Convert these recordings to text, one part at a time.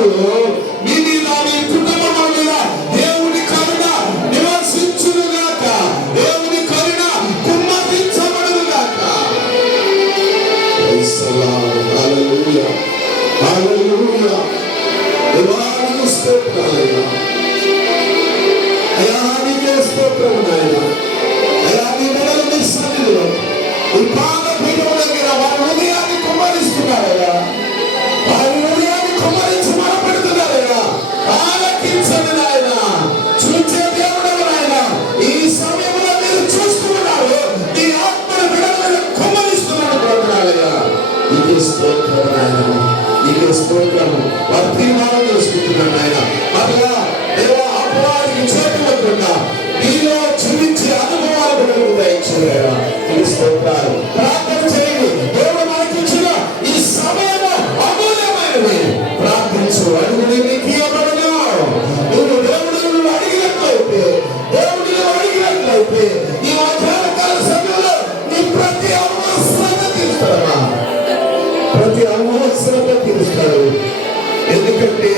వరకు మీ మీద మీ కుటుంబం మీద దేవుని కరుణ నివసించునుగాక, దేవుని కరుణ కుమ్మరించబడునుగాక. హల్లెలూయా హల్లెలూయా. దేవానికి స్తోత్రాలయ్యా, అయ్యా నీకే స్తోత్రం నాయనా. అయ్యా నీ బిడ్డలు నీ సన్నిధిలో ఈ పాదపీఠం దగ్గర వారి హృదయాన్ని కుమ్మరిస్తున్నారయ్యా, వారి హృదయాన్ని కుమ్మరించి మనపడుతున్నారయ్యా. ఆలకించండి నాయన, చూచే దేవుడు నాయన. ఈ సమయంలో మీరు చూస్తున్నారు, మీ ఆత్మను బిడ్డలను కుమ్మరిస్తున్నాడు ప్రభువయ్యా. నీకే స్తోత్రం నాయన, నీకే స్తోత్రం. వారి తీర్మానం చేసుకుంటున్నాడు నాయన. అలా దేవా అపవాదికి చేతులు లేకుండా నీలో చూపించే అనుభవాలు బిడ్డలకు దయచేయగా నీకు స్తోత్రాలు. ప్రార్థన చేయండి. దేవుడు మనకిచ్చిన ఈ సమయము అమూల్యమైనది. ప్రార్థించు, అడుగుని నీకు ఇవ్వబడును. నువ్వు దేవుడు అడిగినట్లయితే, దేవుడిని అడిగినట్లయితే ఈ మధ్యాహ్నకాల సమయంలో నీ ప్రతి అవసరత తీరుస్తాడమ్మా, ప్రతి అవసరత తీరుస్తాడు. ఎందుకంటే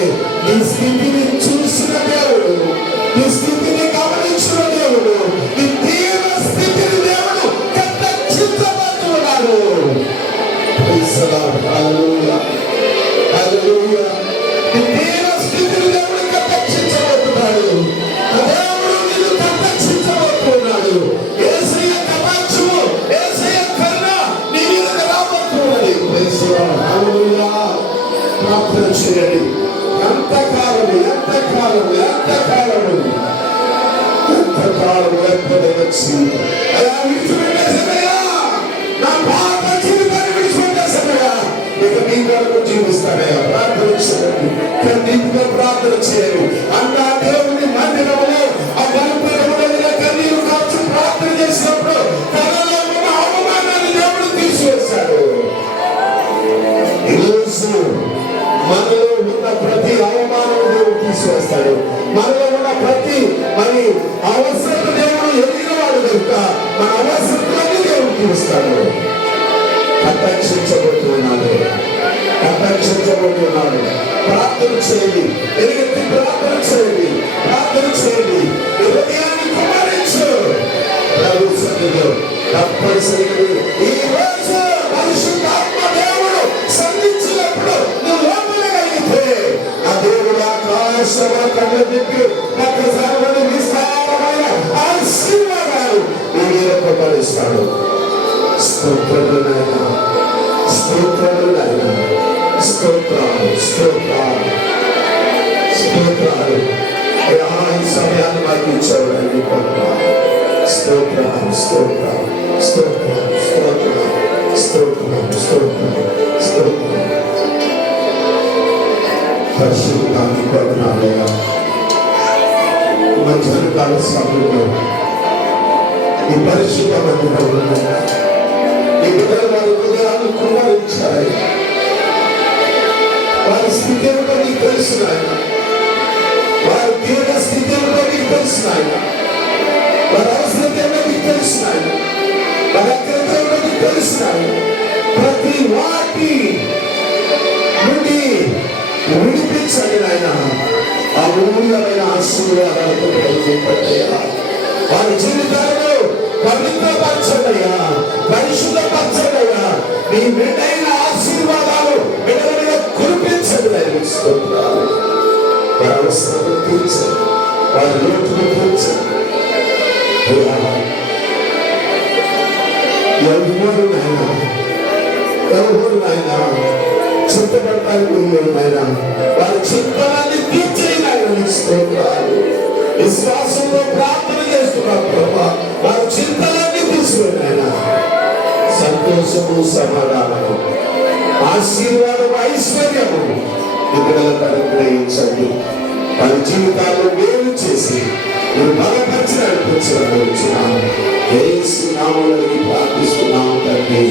నీ స్థితిని చూసిన దేవుడు, నీ స్థితిని గమనించిన దేవుడు, నీ తీవ్ర స్థితిని దేవుడు కటాక్షించబోతున్నాడు. హల్లెలూయా హల్లెలూయా. నీ తీవ్ర స్థితిని దేవుడు కటాక్షించబోతున్నాడు. దేవుడు నిన్ను కటాక్షించబోతున్నాడు. యేసయ్య కటాక్షము, యేసయ్య కరుణ నీ మీదకి రాబోతున్నది. హల్లెలూయా. ప్రార్థన చేయండి. ఎంతకాలము ఎంతకాలము ఎంతకాలము ఎంతకాలము వచ్చి అలా విడిచిపెట్టేసామయ్యా, నా పాత జీవితాన్ని విడిచిపెట్టేసామయ్యా, ఇక నీ వరకు జీవిస్తానయ్యా. ప్రార్థన చేయండి, కన్నీటిగా ప్రార్థన చేయండి. అన్నా దేవుని మందిరంలో ఆ బలిపీఠముల కన్నీరు కాచి ప్రార్థన చేసినప్పుడు తనలో ఉన్న అవమానాన్ని దేవుడు తీసివేశాడు. ఈరోజు మనలో ఉన్న ప్రతి అవమానం దేవుడు తీసివేస్తాడు. మనలో ఉన్న ప్రతి మరి అవసరం దేవుడు ఎదిగినవాడు కనుక మన అవసరాన్ని దేవుడు తీరుస్తాడు. కటాక్షించబోతున్నాడు, కటాక్షించబోతున్నాడు. ప్రార్థన చేయండి, ఎలుగెత్తి ప్రార్థన చేయండి, ప్రార్థన చేయండి. హృదయాన్ని కుమ్మరించు ప్రభు సన్నిధిలో. తప్పనిసరిగా ఈ రోజు పరిశుద్ధాత్మ దేవుడు సంధించినప్పుడు నువ్వు లోపలగలిగితే ఆ దేవుడు ఆకాశంలో కళ్ళెత్తి ఒక్కసారి విస్తారమైన ఆశీర్వాదాలు నీ మీద ప్రకటిస్తాడు. స్తోత్రాలు నాయన, స్తోత్రాలు నాయన, స్తోత్రాలు స్తోత్రాలు స్తోత్రాలు. ఈ సమయాన్ని మాకు ఇచ్చాడు. స్తోత్రాలు స్తోత్రాలు స్తోత్రాలు స్తోత్రాలు స్తోత్రాలు స్తోత్రాలు స్తోత్రాలు. పరిశుద్ధాన్ని కొన్నాడయ్యా. మధ్యాహ్నకాల సమయంలో ఈ పరిశుద్ధ మందిరంలో ఈ బిడ్డలు వారి హృదయాన్ని కుమ్మరించాయి. వారి స్థితి ఏమిటో నీకు తెలుసు నాయన, వారి తీవ్ర స్థితి ఏమిటో నీకు తెలుసు నాయన, వారి అవసరం ఏమిటో నీకు తెలుసు నాయన, వారి అగ్రత ఏమిటో నీకు తెలుసు నాయన. ప్రతి వాటి నుండి విడిపించండి నాయన. అమూల్యమైన ఆశీర్వాదాలతో చెప్పండియా. వారి జీవితాలను పవిత్రపరచండియా, పరిశుద్ధపరచండియా. మీ మెండైన ఆశీర్వాదాలు బిడ్డల మీద కురిపించండి. వారి అవసరాలు తీర్చండి, వారి లోటును తీర్చండి. ఎవరు నాయన, ఎవరు నాయన చింతపడటానికి నాయన, వారి చింతనాన్ని తీర్చేయడానికి స్తోత్రాలు. విశ్వాసంలో ప్రార్థన చేస్తున్నారు ప్రభా, వారి చింతనాన్ని తీసుకోండి. సంతోషము, సమాధానము, ఆశీర్వాదము, ఐశ్వర్యము ఇతరులకు అనుగ్రహించండి. వారి జీవితాల్లో మేలు చేసి మీరు బలపరిచి నడిపించాలని యేసు నామములో ప్రార్థిస్తున్నాము తండ్రి.